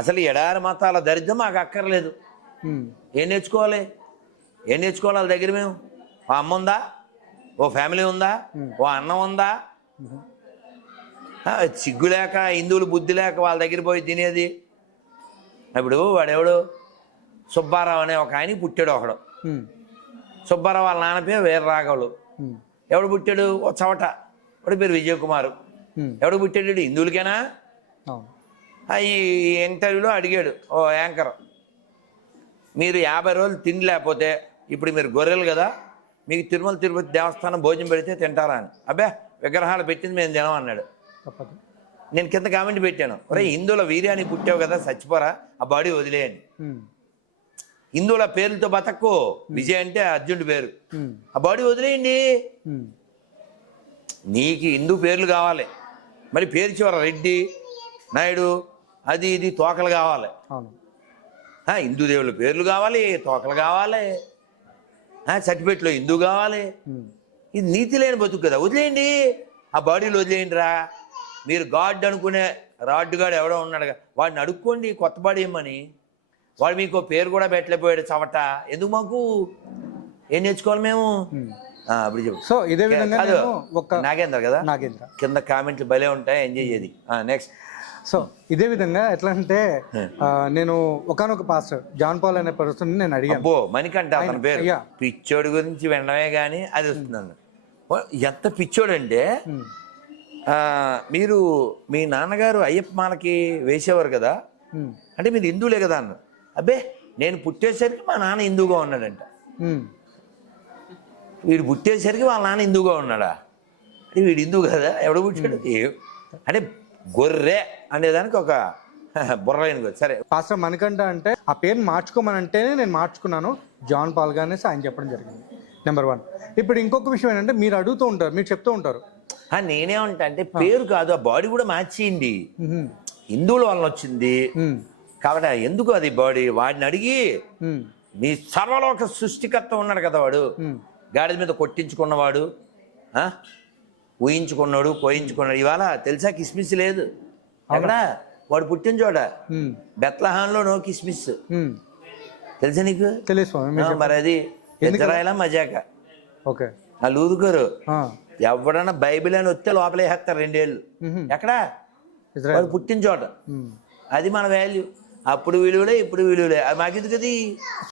అసలు ఎడారి మతాల దరిద్రం మాకు అక్కర్లేదు. ఏం నేర్చుకోవాలి వాళ్ళ దగ్గర మేము? ఓ అమ్మ ఉందా, ఓ ఫ్యామిలీ ఉందా, ఓ అన్నం ఉందా? సిగ్గు లేక హిందువులు బుద్ధి లేక వాళ్ళ దగ్గర పోయి తినేది. ఇప్పుడు వాడెవడు సుబ్బారావు అనే ఒక ఆయనకి పుట్టాడు ఒకడు. సుబ్బారావు వాళ్ళ నాన్న పేరు వీర రాఘవులు. ఎవడు పుట్టాడు? ఓ చవట, వాడి పేరు విజయకుమారు. ఎవడు పుట్టాడు? హిందువులకేనా? ఈ ఇంటర్వ్యూలో అడిగాడు ఓ యాంకర్, మీరు 50 రోజులు తిండి లేకపోతే, ఇప్పుడు మీరు గొర్రెలు కదా, మీకు తిరుమల తిరుపతి దేవస్థానం భోజనం పెడితే తింటారా అని. అబ్బే విగ్రహాలు పెట్టింది మేము తినం అన్నాడు. నేను కింద కామెంట్ పెట్టాను, ఒరే హిందువుల వీర్యానికి పుట్టావు కదా, చచ్చిపోరా, ఆ బాడీ వదిలేయని. హిందువుల పేర్లతో బతక్కు. విజయ్ అంటే అర్జునుడి పేరు, ఆ బాడీ వదిలేయండి. నీకు హిందూ పేర్లు కావాలి, మరి పేరు చివర రెడ్డి నాయుడు అది ఇది తోకలు కావాలి. హిందూ దేవుళ్ళ పేర్లు కావాలి, తోకలు కావాలి, సర్టిఫికెట్లో హిందూ కావాలి. ఇది నీతి లేని బతుకు కదా, వదిలేయండి, ఆ బాడీలు వదిలేయండి రా. మీరు గాడ్ అనుకునే రాడ్డుగాడు ఎవడో ఉన్నాడు, వాడిని అడుక్కోండి కొత్త బాడీ ఇమ్మని. వాడు మీకు పేరు కూడా పెట్టలేకపోయాడు చవట. ఎందుకు మాకు? ఏం నేర్చుకోవాలి మేము? ఇప్పుడు చెప్పు. సో ఇదే విధంగా నాగేంద్ర కదా, కింద కామెంట్లు భలే ఉంటాయి, ఎంజాయ్ చేది. నెక్స్ట్. సో ఇదే విధంగా ఎట్లా అంటే నేను ఒకనొక పాస్టర్ జాన్ పాల్ అనే పర్సన్ నేను అడిగాను. అబ్బో మణికంఠ అతని పేరు. పిచ్చోడు గురించి వినడమే కానీ అది వస్తున్నాను. ఎంత పిచ్చోడు అంటే, మీరు మీ నాన్నగారు అయ్యప్ప మాలకి వేసేవారు కదా, అంటే మీరు హిందువులే కదా అన్న. అబ్బే నేను పుట్టేసరికి మా నాన్న హిందువుగా ఉన్నాడంట. వీడు పుట్టేసరికి వాళ్ళ నాన్న హిందువుగా ఉన్నాడా? అంటే వీడు హిందువు కదా, ఎవడు పుట్టాడు? అంటే గొర్రె అనేదానికి ఒక బుర్రైన. సరే, పాస్టర్ మణికంఠ అంటే ఆ పేరుని మార్చుకోమని అంటేనే నేను మార్చుకున్నాను జాన్ పాల్ గా అనేసి ఆయన చెప్పడం జరిగింది. నెంబర్ 1. ఇప్పుడు ఇంకొక విషయం ఏంటంటే, మీరు అడుగుతూ ఉంటారు, మీరు చెప్తూ ఉంటారు, నేనేమంటా అంటే పేరు కాదు, ఆ బాడీ కూడా మార్చేయండి. హిందువుల వల్ల వచ్చింది కాబట్టి ఎందుకు అది బాడీ? వాడిని అడిగి, మీ సర్వలోక సృష్టికర్త ఉన్నాడు కదా, వాడు గాడిద మీద కొట్టించుకున్నవాడు, ఊహించుకున్నాడు, పోయించుకున్నాడు. ఇవాళ తెలుసా కిస్మిస్ లేదు అక్కడ, వాడు పుట్టిన చోట బెత్లహాంలో నో కిస్మిస్. తెలుసా నీకు? తెలుసు. మరి అది ఇజ్రాయిలా మజాక. వాళ్ళు ఊరుకోరు. ఎవడన్నా బైబిల్ అని వస్తే లోపలే వేస్తారు 2 ఏళ్ళు. ఎక్కడ? వాడు పుట్టిన చోట. అది మన వాల్యూ. అప్పుడు విలువలే, ఇప్పుడు విలువలే. అది మాకెందుకు అది?